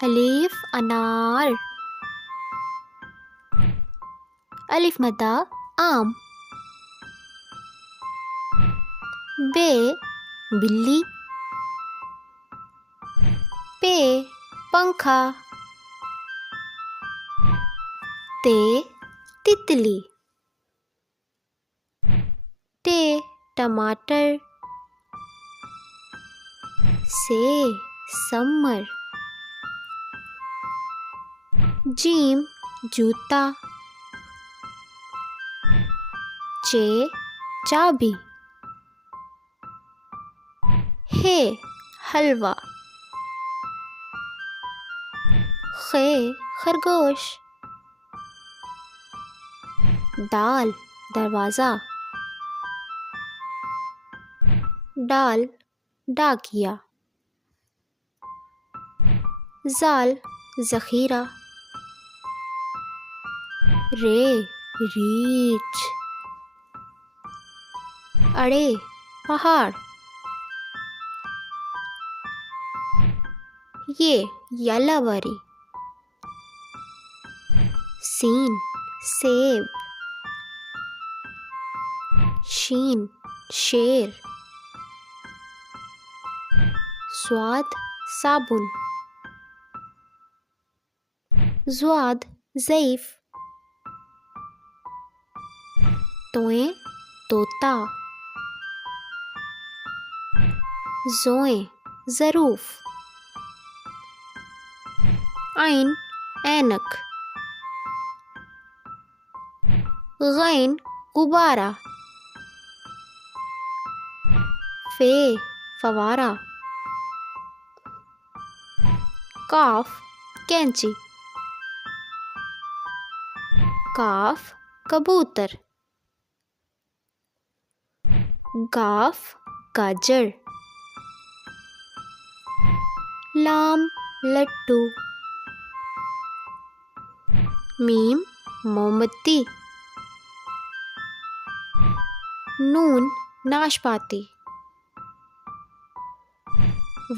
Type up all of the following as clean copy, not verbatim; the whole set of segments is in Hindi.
अलिफ अनार। अलिफ मद्दा आम। बे बिल्ली। पे पंखा। ते तितली। टे टमाटर। से समर। जीम जूता। चे चाबी। हे हलवा। खे खरगोश। दाल दरवाज़ा। डाल डाकिया। जाल ज़ख़ीरा। रे रीछ। अड़े पहाड़। ये यालावारी। सीन सेब। शीन शेर। स्वाद साबुन। ज़्वाद ज़ईफ़। तोए तोता। ज़ोए ज़रूफ़। आइन ऐनक। गैन गुब्बारा। फे फवारा। काफ कैंची। काफ कबूतर। गाफ गाजर। लाम लट्टू। मीम मोमबत्ती। नून नाशपाती।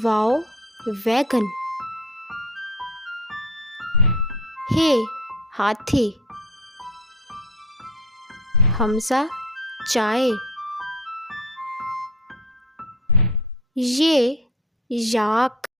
वाव वैगन। हे हाथी। हमजा चाय। ये याक।